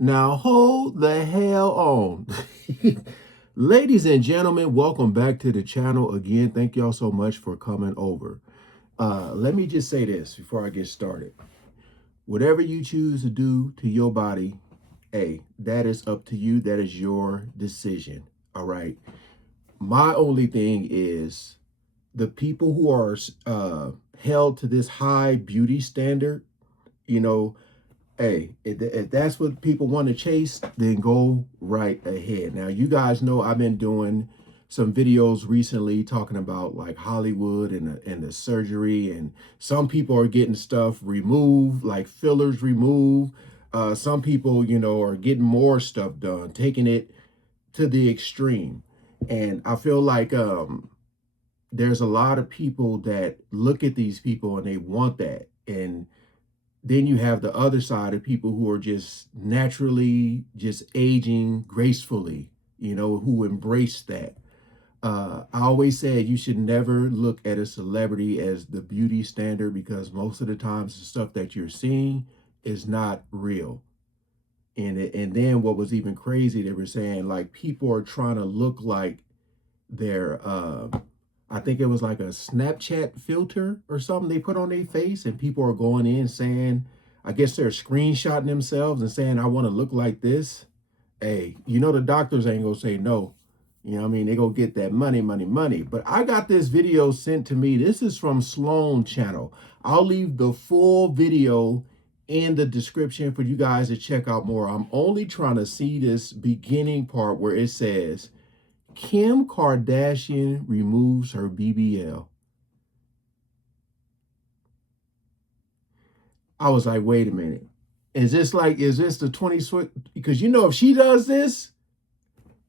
Now hold the hell on. Ladies and gentlemen, welcome back to the channel again. Thank y'all so much for coming over. Let me just say this before I get started. Whatever you choose to do to your body, hey, that is up to you. That is your decision. All right. My only thing is the people who are held to this high beauty standard, you know, hey, if that's what people want to chase, then go right ahead. Now, you guys know I've been doing some videos recently talking about like Hollywood and the surgery, and some people are getting stuff removed, like fillers removed. Some people, are getting more stuff done, taking it to the extreme. And I feel like there's a lot of people that look at these people and they want that. And then you have the other side of people who are just naturally just aging gracefully, who embrace that. I always said you should never look at a celebrity as the beauty standard, because most of the times the stuff that you're seeing is not real. And then what was even crazy, they were saying like people are trying to look like they're I think it was like a Snapchat filter or something they put on their face, and people are going in saying, I guess they're screenshotting themselves and saying, I want to look like this. Hey, the doctors ain't gonna say no. You know what I mean? They go get that money, money, money. But I got this video sent to me. This is from Sloan channel. I'll leave the full video in the description for you guys to check out more. I'm only trying to see this beginning part where it says, Kim Kardashian removes her BBL. I was like, wait a minute. Is this the 20? Because if she does this,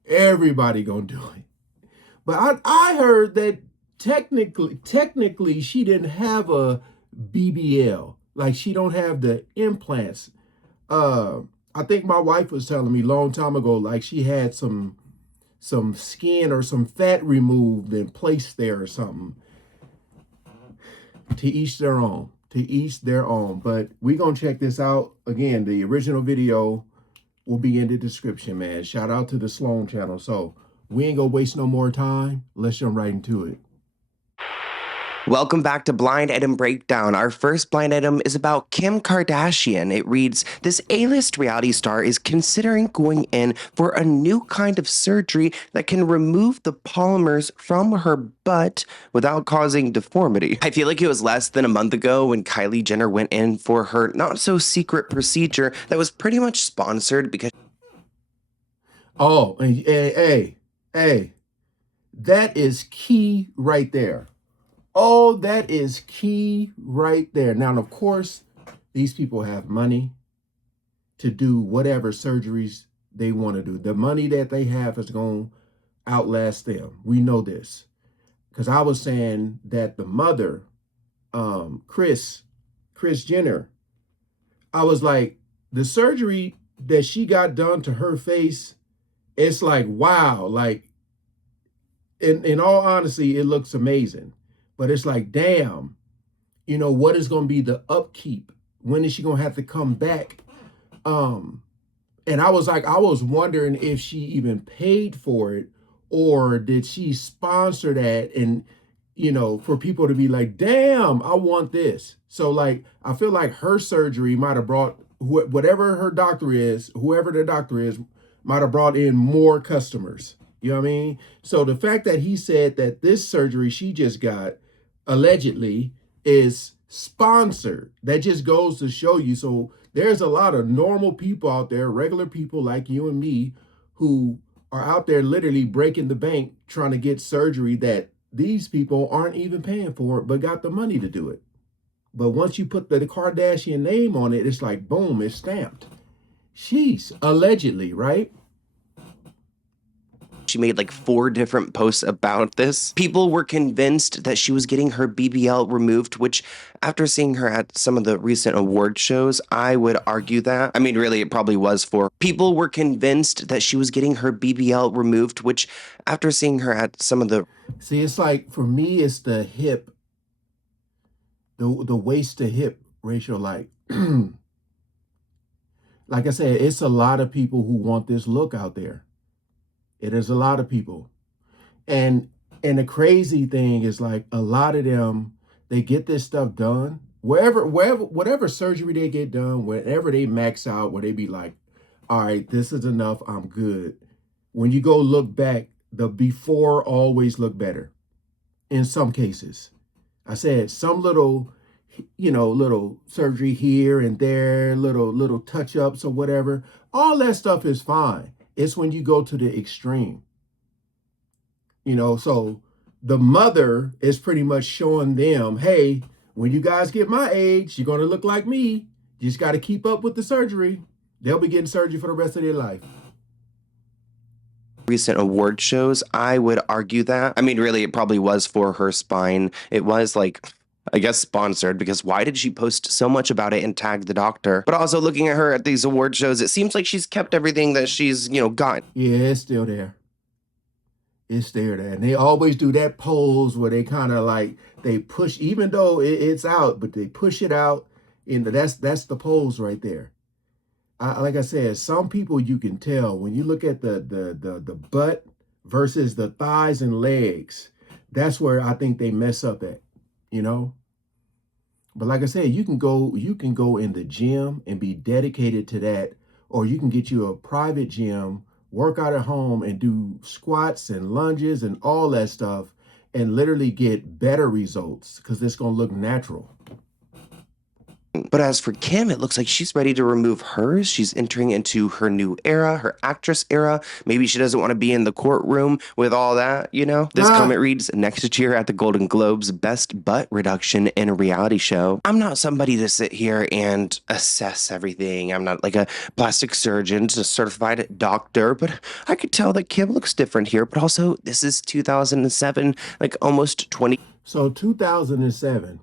everybody gonna do it. But I heard that technically she didn't have a BBL. Like she don't have the implants. I think my wife was telling me a long time ago, like she had some skin or some fat removed and placed there or something. To each their own. To each their own. But we're going to check this out. Again, the original video will be in the description, man. Shout out to the Sloan channel. So we ain't going to waste no more time. Let's jump right into it. Welcome back to Blind Item Breakdown. Our first blind item is about Kim Kardashian. It reads, this A-list reality star is considering going in for a new kind of surgery that can remove the polymers from her butt without causing deformity. I feel like it was less than a month ago when Kylie Jenner went in for her not-so-secret procedure that was pretty much sponsored because... Oh, hey, that is key right there. Oh, that is key right there. Now, of course, these people have money to do whatever surgeries they want to do. The money that they have is going to outlast them. We know this. Because I was saying that the mother, Kris Jenner, I was like, the surgery that she got done to her face, it's like, wow. Like, in all honesty, it looks amazing. But it's like, damn, what is going to be the upkeep? When is she going to have to come back? And I was wondering if she even paid for it, or did she sponsor that? And, for people to be like, damn, I want this. So like, I feel like her surgery might have brought whatever her doctor is, whoever the doctor is, might have brought in more customers. You know what I mean? So the fact that he said that this surgery she just got allegedly is sponsored, that just goes to show you. So there's a lot of normal people out there, regular people like you and me, who are out there literally breaking the bank trying to get surgery that these people aren't even paying for, but got the money to do it. But once you put the Kardashian name on it, it's like, boom, it's stamped. She's allegedly, right? She made like 4 different posts about this. People were convinced that she was getting her BBL removed, which after seeing her at some of the recent award shows, I would argue that. I mean, really, it probably was for. People were convinced that she was getting her BBL removed, which after seeing her at some of the... See, it's like, for me, it's the hip, the waist to hip ratio. Like, Like I said, it's a lot of people who want this look out there. It is a lot of people. And the crazy thing is like a lot of them, they get this stuff done wherever, whatever surgery they get done, whenever they max out, where they be like, all right, this is enough, I'm good. When you go look back, the before always look better in some cases. I said some little, little surgery here and there, little touch ups or whatever. All that stuff is fine. It's when you go to the extreme. So the mother is pretty much showing them, hey, when you guys get my age, you're going to look like me. You just got to keep up with the surgery. They'll be getting surgery for the rest of their life. Recent award shows, I would argue that. I mean, really, it probably was for her spine. It was like, I guess, sponsored, because why did she post so much about it and tag the doctor? But also looking at her at these award shows, it seems like she's kept everything that she's, gotten. Yeah, it's still there. It's there. And they always do that pose where they kind of like, they push, even though it's out, but they push it out. And that's the pose right there. Like I said, some people you can tell when you look at the butt versus the thighs and legs. That's where I think they mess up at, you know. But like I said, you can go in the gym and be dedicated to that, or you can get you a private gym, work out at home and do squats and lunges and all that stuff and literally get better results because it's going to look natural. But as for Kim, it looks like she's ready to remove hers. She's entering into her new era, her actress era. Maybe she doesn't want to be in the courtroom with all that, This comment reads, next year at the Golden Globes, best butt reduction in a reality show. I'm not somebody to sit here and assess everything. I'm not like a plastic surgeon, a certified doctor, but I could tell that Kim looks different here. But also, this is 2007, like almost 20. So 2007.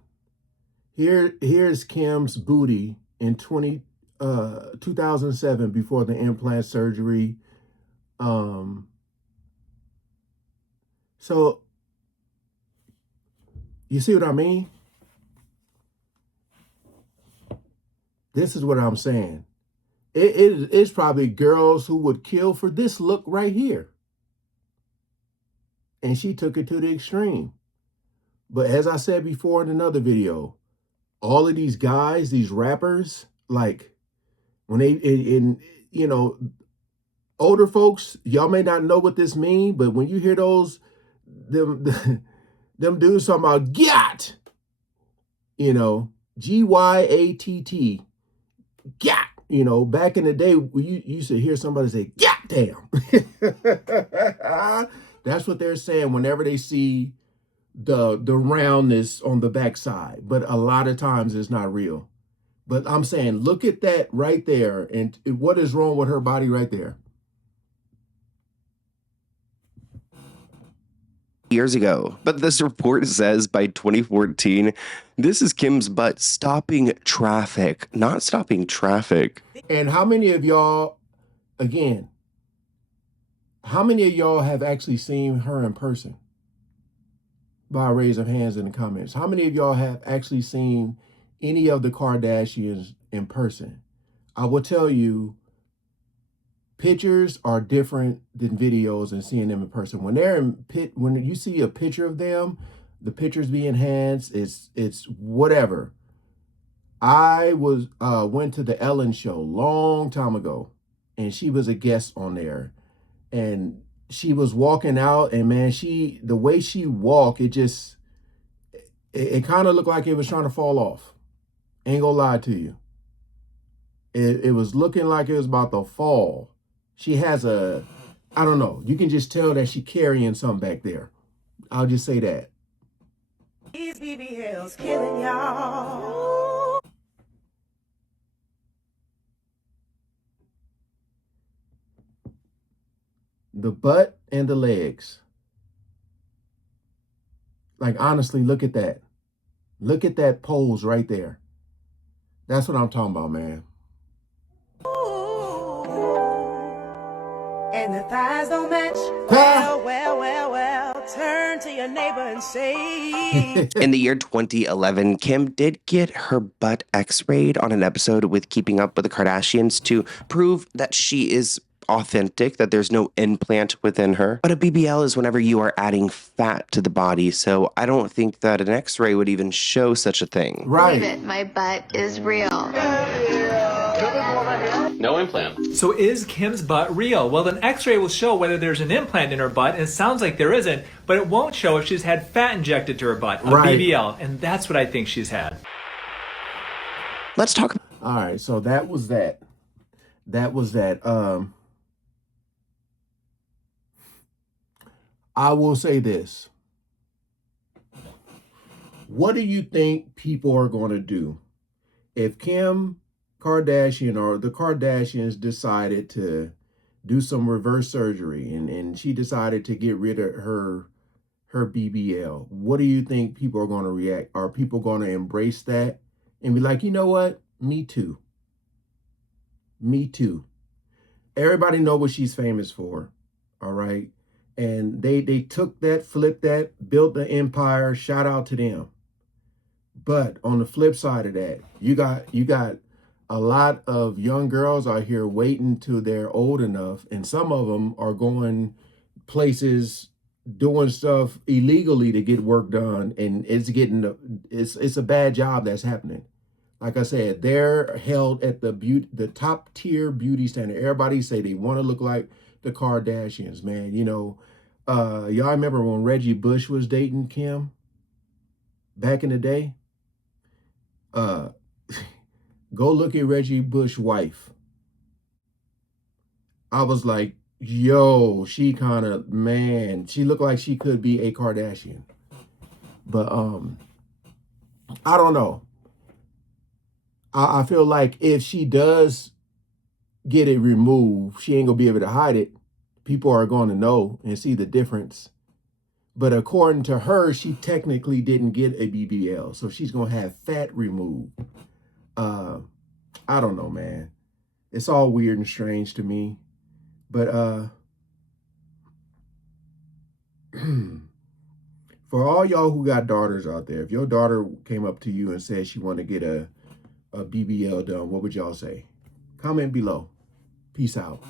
Here's Kim's booty in 2007 before the implant surgery. So you see what I mean? This is what I'm saying. It's probably girls who would kill for this look right here. And she took it to the extreme. But as I said before in another video, all of these guys, these rappers, like when they older folks, y'all may not know what this means, but when you hear them dudes talking about "gat," GYATT, gat. Back in the day, you used to hear somebody say "gat damn." That's what they're saying whenever they see the roundness on the backside, but a lot of times it's not real. But I'm saying, look at that right there, and what is wrong with her body right there? Years ago. But this report says by 2014, this is Kim's butt stopping traffic, not stopping traffic. And how many of y'all, again, how many of y'all have actually seen her in person? By a raise of hands in the comments. How many of y'all have actually seen any of the Kardashians in person? I will tell you, pictures are different than videos and seeing them in person. When when you see a picture of them, the pictures be enhanced. It's whatever. I went to the Ellen show long time ago, and she was a guest on there, and she was walking out, and man, the way she walked, it kind of looked like it was trying to fall off. Ain't gonna lie to you. It was looking like it was about to fall. She has I don't know. You can just tell that she carrying something back there. I'll just say that. These BBLs killing y'all. The butt and the legs. Like, honestly, look at that. Look at that pose right there. That's what I'm talking about, man. and the thighs don't match. Huh? Well, turn to your neighbor and say. In the year 2011, Kim did get her butt x-rayed on an episode with Keeping Up with the Kardashians to prove that she is authentic, that there's no implant within her. But a BBL is whenever you are adding fat to the body, so I don't think that an x-ray would even show such a thing. Right. Believe it, my butt is real. No implant. So is Kim's butt real? Well, an x-ray will show whether there's an implant in her butt, and it sounds like there isn't, but it won't show if she's had fat injected to her butt, a Right. BBL, and that's what I think she's had. Let's talk. All right, so that was that. I will say this. What do you think people are going to do if Kim Kardashian or the Kardashians decided to do some reverse surgery and she decided to get rid of her BBL? What do you think people are going to react? Are people going to embrace that and be like, you know what? Me too. Me too. Everybody know what she's famous for. All right. And they took that, flipped that, built the empire. Shout out to them. But on the flip side of that, you got a lot of young girls out here waiting till they're old enough, and some of them are going places doing stuff illegally to get work done, and it's a bad job that's happening. Like I said, they're held at the top tier beauty standard. Everybody say they want to look like the Kardashians, man. You know, y'all remember when Reggie Bush was dating Kim back in the day? Go look at Reggie Bush's wife. I was like, yo, she kind of, man, she looked like she could be a Kardashian. But I don't know. I feel like if she does get it removed, she ain't gonna be able to hide it. People are going to know and see the difference. But according to her, she technically didn't get a BBL, so she's gonna have fat removed. I don't know, man. It's all weird and strange to me. But for all y'all who got daughters out there, if your daughter came up to you and said she wanted to get a BBL done, what would y'all say? Comment below. Peace out.